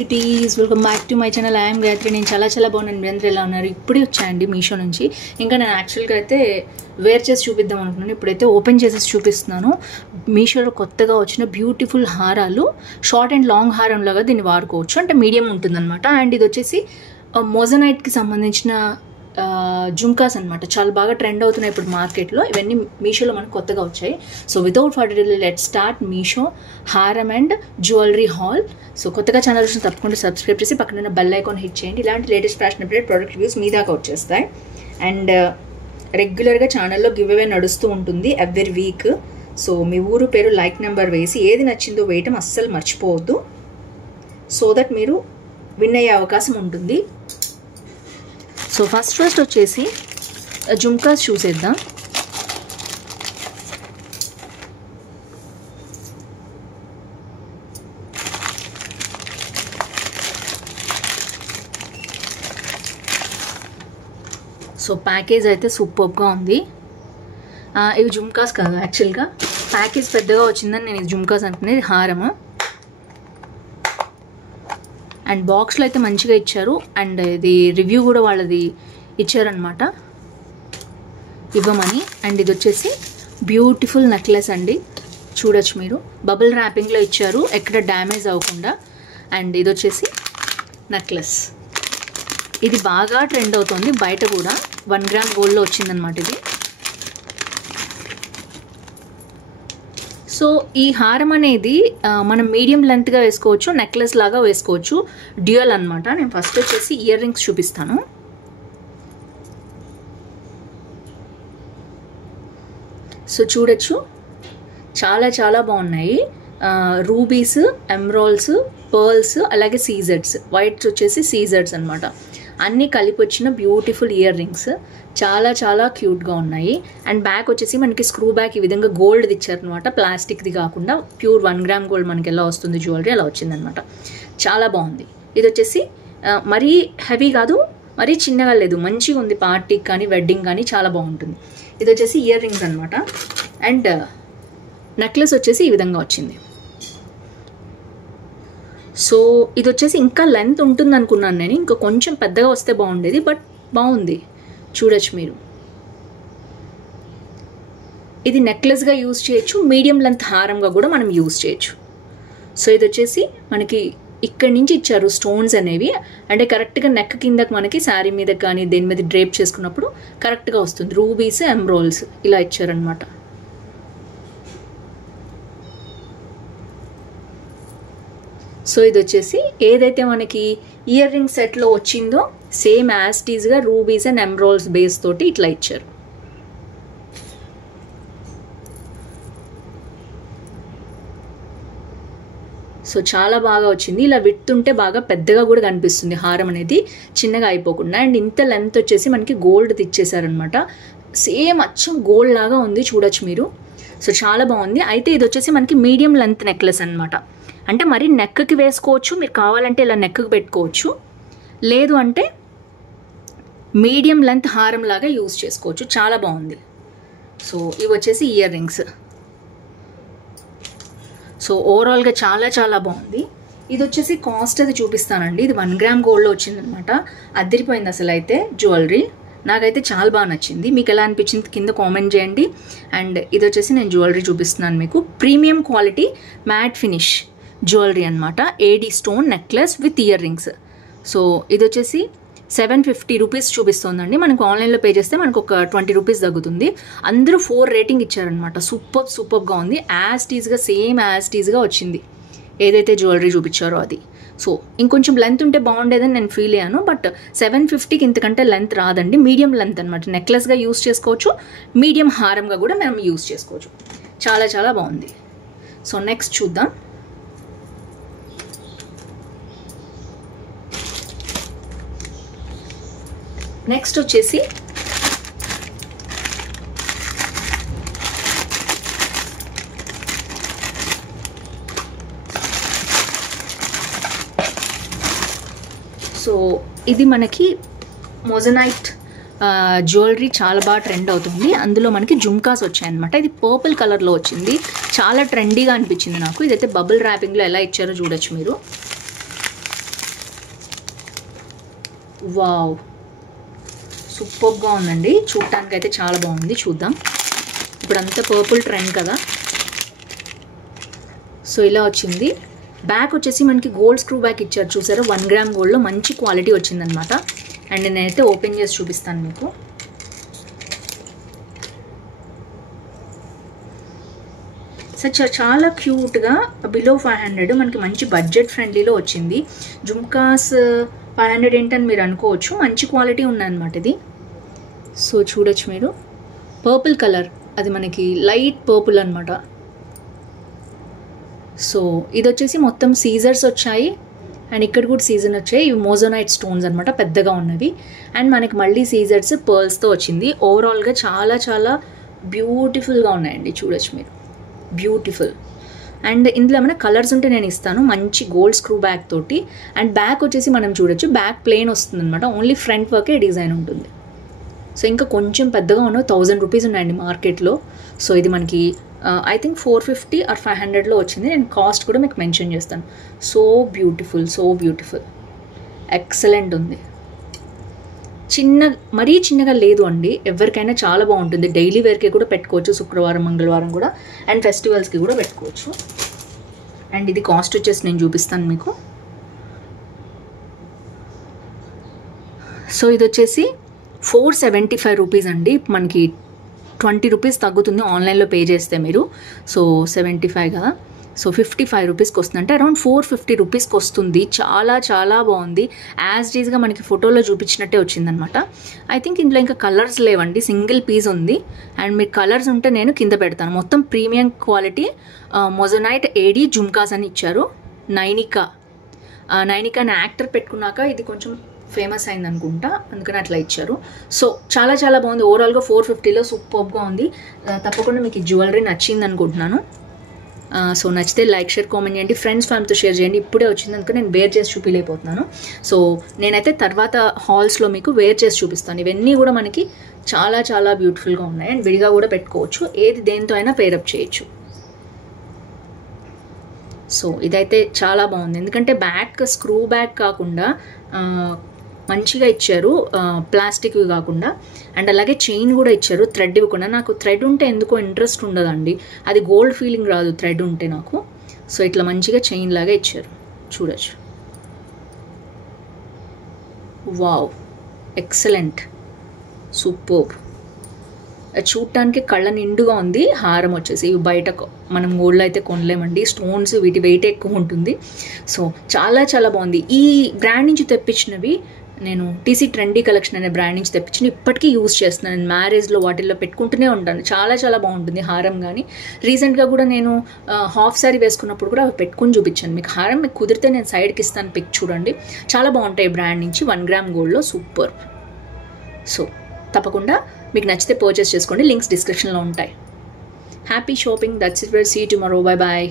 Welcome back to my channel. I'm Gayatri. నేను చాలా బాగున్నాను. మీరందరూ ఎలా ఉన్నారు? ఇప్పుడే వచ్చాయండి మీషో నుంచి. ఇంకా నేను యాక్చువల్గా అయితే వేర్ చేసి చూపిద్దాం అనుకున్నాను. ఇప్పుడైతే ఓపెన్ చేసేసి చూపిస్తున్నాను. మీషోలో కొత్తగా వచ్చిన బ్యూటిఫుల్ హారాలు, షార్ట్ అండ్ లాంగ్ హారం లాగా దీన్ని వాడుకోవచ్చు. అంటే మీడియం ఉంటుందన్నమాట. అండ్ ఇది వచ్చేసి మొజనైట్కి సంబంధించిన జుమ్కాస్ అనమాట. చాలా బాగా ట్రెండ్ అవుతున్నాయి ఇప్పుడు మార్కెట్లో. ఇవన్నీ మీషోలో మనకు కొత్తగా వచ్చాయి. So without further delay let start Meesho హారం అండ్ జ్యువెలరీ హాల్. సో కొత్తగా ఛానల్ వచ్చిన తప్పకుండా సబ్స్క్రైబ్ చేసి పక్కన బెల్ ఐకాన్ హిట్ చేయండి. ఇలాంటి latest fashion update product reviews మీ దాకా వచ్చేస్తాయి. అండ్ రెగ్యులర్గా ఛానల్లో గివ్ అవే నడుస్తూ ఉంటుంది ఎవ్రీ వీక్. సో మీ ఊరు పేరు, లైక్ నెంబర్ వేసి ఏది నచ్చిందో వేయటం అస్సలు మర్చిపోవద్దు. సో దట్ మీరు విన్ అయ్యే అవకాశం ఉంటుంది. సో ఫస్ట్ వచ్చేసి జుమ్కాస్ చూసేద్దాం. సో ప్యాకేజ్ అయితే సూపర్గా ఉంది. ఇవి జుమ్కాస్ కాదు, యాక్చువల్గా ప్యాకేజ్ పెద్దగా వచ్చిందని నేను ఇది జుమ్కాస్ అనుకునేది. హారము అండ్ బాక్స్లో అయితే మంచిగా ఇచ్చారు. అండ్ ఇది రివ్యూ కూడా వాళ్ళది ఇచ్చారనమాట ఇవ్వమని. అండ్ ఇది వచ్చేసి బ్యూటిఫుల్ నెక్లెస్ అండి, చూడొచ్చు మీరు. బబుల్ ర్యాపింగ్లో ఇచ్చారు, ఎక్కడ డ్యామేజ్ అవ్వకుండా. అండ్ ఇది వచ్చేసి నెక్లెస్. ఇది బాగా ట్రెండ్ అవుతుంది బయట కూడా. 1 గ్రామ్ గోల్డ్లో వచ్చిందనమాట ఇది. సో ఈ హారం అనేది మనం మీడియం లెంత్గా వేసుకోవచ్చు, నెక్లెస్ లాగా వేసుకోవచ్చు, డ్యూయల్ అనమాట. నేను ఫస్ట్ వచ్చేసి ఇయర్ రింగ్స్ చూపిస్తాను. సో చూడొచ్చు, చాలా బాగున్నాయి. రూబీస్, ఎమరాల్డ్స్, పర్ల్స్, అలాగే సీజెడ్స్. వైట్స్ వచ్చేసి సీజెడ్స్ అనమాట. అన్నీ కలిపి వచ్చిన బ్యూటిఫుల్ ఇయర్ రింగ్స్. చాలా క్యూట్గా ఉన్నాయి. అండ్ బ్యాక్ వచ్చేసి మనకి స్క్రూ బ్యాక్ ఈ విధంగా గోల్డ్ది ఇచ్చారనమాట, ప్లాస్టిక్ది కాకుండా ప్యూర్ 1 గ్రామ్ గోల్డ్ మనకి ఎలా వస్తుంది జ్యువెలరీ అలా వచ్చిందనమాట. చాలా బాగుంది. ఇది వచ్చేసి మరీ హెవీ కాదు, మరీ చిన్నగా లేదు, మంచిగా ఉంది. పార్టీకి కానీ వెడ్డింగ్ కానీ చాలా బాగుంటుంది. ఇది వచ్చేసి ఇయర్ రింగ్స్ అనమాట. అండ్ నెక్లెస్ వచ్చేసి ఈ విధంగా వచ్చింది. సో ఇది వచ్చేసి ఇంకా లెంత్ ఉంటుంది అనుకున్నాను నేను, ఇంకా కొంచెం పెద్దగా వస్తే బాగుండేది, బట్ బాగుంది. చూడొచ్చు మీరు. ఇది నెక్లెస్గా యూజ్ చేయొచ్చు, మీడియం లెంత్ హారంగా కూడా మనం యూజ్ చేయొచ్చు. సో ఇది వచ్చేసి మనకి ఇక్కడి నుంచి ఇచ్చారు స్టోన్స్ అనేవి. అంటే కరెక్ట్గా నెక్ కిందకి మనకి శారీ మీద కానీ దేని మీద డ్రేప్ చేసుకున్నప్పుడు కరెక్ట్గా వస్తుంది. రూబీస్, ఎమరాల్డ్స్ ఇలా ఇచ్చారనమాట. సో ఇది వచ్చేసి ఏదైతే మనకి ఇయర్ రింగ్ సెట్లో వచ్చిందో సేమ్ యాజ్ టీజ్గా రూబీస్ అండ్ ఎమరాల్డ్స్ బేస్ తోటి ఇట్లా ఇచ్చారు. సో చాలా బాగా వచ్చింది. ఇలా విడుతుంటే బాగా పెద్దగా కూడా కనిపిస్తుంది హారం అనేది, చిన్నగా అయిపోకుండా. అండ్ ఇంత లెంత్ వచ్చేసి మనకి గోల్డ్ ఇచ్చేసారనమాట. సేమ్ అచ్చం గోల్డ్ లాగా ఉంది, చూడొచ్చు మీరు. సో చాలా బాగుంది. అయితే ఇది వచ్చేసి మనకి మీడియం లెంత్ నెక్లెస్ అనమాట. అంటే మరి నెక్కి వేసుకోవచ్చు, మీరు కావాలంటే ఇలా నెక్కి పెట్టుకోవచ్చు, లేదు అంటే మీడియం లెంత్ హారం లాగా యూజ్ చేసుకోవచ్చు. చాలా బాగుంది. సో ఇవి వచ్చేసి ఇయర్ రింగ్స్. సో ఓవరాల్గా చాలా బాగుంది. ఇది వచ్చేసి కాస్ట్ అది చూపిస్తానండి. ఇది 1 గ్రామ్ గోల్డ్లో వచ్చిందనమాట. అదిరిపోయింది అసలు అయితే జ్యువెలరీ. నాకైతే చాలా బాగా నచ్చింది. మీకు ఎలా అనిపించింది కింద కామెంట్ చేయండి. అండ్ ఇది వచ్చేసి నేను జ్యువెలరీ చూపిస్తున్నాను మీకు. Premium quality matte finish jewellery అనమాట. AD stone necklace with earrings. So ఇది వచ్చేసి 750 రూపీస్ చూపిస్తుందండి. మనకు ఆన్లైన్లో పే చేస్తే మనకు ఒక 20 రూపీస్ తగ్గుతుంది. అందరూ 4 రేటింగ్ ఇచ్చారనమాట. సూపర్గా ఉంది. సేమ్ యాజ్ టీజ్గా వచ్చింది ఏదైతే జ్యువెలరీ చూపించారో అది. సో ఇంకొంచెం లెంత్ ఉంటే బాగుండేదని నేను ఫీల్ అయ్యాను. బట్ 750కి ఇంతకంటే లెంత్ రాదండి. మీడియం లెంత్ అనమాట. నెక్లెస్గా యూజ్ చేసుకోవచ్చు, మీడియం హారంగా కూడా మనం యూజ్ చేసుకోవచ్చు. చాలా బాగుంది. సో నెక్స్ట్ చూద్దాం. నెక్స్ట్ వచ్చేసి సో ఇది మనకి మొజనైట్ జ్యువెలరీ చాలా బాగా ట్రెండ్ అవుతుంది. అందులో మనకి జుమ్కాస్ వచ్చాయన్నమాట. ఇది పర్పుల్ కలర్లో వచ్చింది. చాలా ట్రెండీగా అనిపించింది నాకు. ఇదైతే బబుల్ ర్యాపింగ్లో ఎలా ఇచ్చారో చూడొచ్చు మీరు. వావ్, సూపర్గా ఉందండి. చూడటానికి అయితే చాలా బాగుంది. చూద్దాం. ఇప్పుడు అంతా పర్పుల్ ట్రెండ్ కదా. సో ఇలా వచ్చింది. బ్యాక్ వచ్చేసి మనకి గోల్డ్ స్క్రూ బ్యాక్ ఇచ్చారు చూసారా, 1 గ్రామ్ గోల్డ్లో మంచి క్వాలిటీ వచ్చిందనమాట. అండ్ నేనైతే ఓపెన్ చేసి చూపిస్తాను మీకు. సో చాలా క్యూట్గా బిలో 500 మనకి మంచి బడ్జెట్ ఫ్రెండ్లీలో వచ్చింది. జుమ్కాస్ 500 ఏంటని మీరు అనుకోవచ్చు, మంచి క్వాలిటీ ఉన్నాయన్నమాట ఇది. సో చూడొచ్చు మీరు, పర్పుల్ కలర్, అది మనకి లైట్ పర్పుల్ అనమాట. సో ఇది వచ్చేసి మొత్తం సీజర్స్ వచ్చాయి అండ్ ఇక్కడ కూడా సీజన్ వచ్చాయి. ఇవి మోజోనైట్ స్టోన్స్ అనమాట, పెద్దగా ఉన్నవి. అండ్ మనకి మళ్ళీ సీజర్స్ పర్ల్స్తో వచ్చింది. ఓవరాల్గా చాలా చాలా బ్యూటిఫుల్గా ఉన్నాయండి. చూడొచ్చు మీరు, బ్యూటిఫుల్. అండ్ ఇందులో ఏమైనా కలర్స్ ఉంటే నేను ఇస్తాను. మంచి గోల్డ్ స్క్రూ బ్యాక్ తోటి. అండ్ బ్యాక్ వచ్చేసి మనం చూడొచ్చు, బ్యాక్ ప్లెయిన్ వస్తుంది అనమాట, ఓన్లీ ఫ్రంట్ వర్కే డిజైన్ ఉంటుంది. సో ఇంకా కొంచెం పెద్దగా ఉన్న 1000 రూపీస్ ఉన్నాయండి మార్కెట్లో. సో ఇది మనకి ఐ థింక్ 450 ఆర్ 500లో వచ్చింది. నేను కాస్ట్ కూడా మీకు మెన్షన్ చేస్తాను. So beautiful, so beautiful, excellent ఉంది. మరీ చిన్నగా లేదు అండి, ఎవరికైనా చాలా బాగుంటుంది. డైలీ వేర్కి కూడా పెట్టుకోవచ్చు, శుక్రవారం మంగళవారం కూడా, అండ్ ఫెస్టివల్స్కి కూడా పెట్టుకోవచ్చు. అండ్ ఇది కాస్ట్ వచ్చేసి నేను చూపిస్తాను మీకు. సో ఇది వచ్చేసి 475 రూపీస్ అండి. మనకి 20 రూపీస్ తగ్గుతుంది ఆన్లైన్లో పే చేస్తే మీరు. సో 75 కదా, సో 55 రూపీస్కి వస్తుంది, అంటే అరౌండ్ 450 రూపీస్కి వస్తుంది. చాలా చాలా బాగుంది. యాజ్ డీజ్గా మనకి ఫోటోలో చూపించినట్టే వచ్చిందనమాట. ఐ థింక్ ఇందులో ఇంకా కలర్స్ లేవండి, సింగిల్ పీస్ ఉంది. అండ్ మీకు కలర్స్ ఉంటే నేను కింద పెడతాను. మొత్తం premium quality moissanite AD jhumkas అని ఇచ్చారు. నైనికా అనే యాక్టర్ పెట్టుకున్నాక ఇది కొంచెం ఫేమస్ అయింది అనుకుంటా, అందుకని అట్లా ఇచ్చారు. సో చాలా చాలా బాగుంది. ఓవరాల్గా 450లో సూపర్గా ఉంది. తప్పకుండా మీకు ఈ జ్యువెలరీ నచ్చింది అనుకుంటున్నాను. సో నచ్చితే లైక్, షేర్, కామెంట్ చేయండి. ఫ్రెండ్స్ ఫ్యామిలీతో షేర్ చేయండి. ఇప్పుడే వచ్చింది అందుకే నేను వేర్ చేసి చూపించలేకపోతున్నాను. సో నేనైతే తర్వాత హాల్స్లో మీకు వేర్ చేసి చూపిస్తాను. ఇవన్నీ కూడా మనకి చాలా చాలా బ్యూటిఫుల్గా ఉన్నాయి. అండ్ విడిగా కూడా పెట్టుకోవచ్చు, ఏది దేంతో అయినా పేరప్ చేయొచ్చు. సో ఇదైతే చాలా బాగుంది, ఎందుకంటే బ్యాక్ స్క్రూ బ్యాక్ కాకుండా మంచిగా ఇచ్చారు, ప్లాస్టిక్వి కాకుండా. అండ్ అలాగే చైన్ కూడా ఇచ్చారు, థ్రెడ్ ఇవ్వకుండా. నాకు థ్రెడ్ ఉంటే ఎందుకో ఇంట్రెస్ట్ ఉండదండి, అది గోల్డ్ ఫీలింగ్ రాదు థ్రెడ్ ఉంటే నాకు. సో ఇట్లా మంచిగా చైన్ లాగా ఇచ్చారు, చూడొచ్చు. Wow, excellent, super. చూడటానికి కళ్ళ నిండుగా ఉంది. హారం వచ్చేసి ఇవి బయట మనం గోల్డ్లో అయితే కొనలేమండి, స్టోన్స్ వీటి వెయిట్ ఎక్కువ ఉంటుంది. సో చాలా చాలా బాగుంది. ఈ బ్రాండ్ నుంచి తెప్పించినవి నేను టీసీ ట్రెండీ కలెక్షన్ అనే బ్రాండ్ నుంచి తెప్పించిన ఇప్పటికీ యూజ్ చేస్తున్నాను. మ్యారేజ్లో వాటిల్లో పెట్టుకుంటూనే ఉంటాను. చాలా చాలా బాగుంటుంది హారం. కానీ రీసెంట్గా కూడా నేను హాఫ్ సారీ వేసుకున్నప్పుడు కూడా అవి పెట్టుకుని చూపించాను మీకు. హారం మీకు కుదిరితే నేను సైడ్కి ఇస్తాను, పిక్ చూడండి. చాలా బాగుంటాయి బ్రాండ్ నుంచి, 1 గ్రామ్ గోల్డ్లో, సూపర్. సో తప్పకుండా మీకు నచ్చితే పర్చేస్ చేసుకోండి, లింక్స్ డిస్క్రిప్షన్లో ఉంటాయి. Happy shopping, that's it, see you tomorrow, bye bye.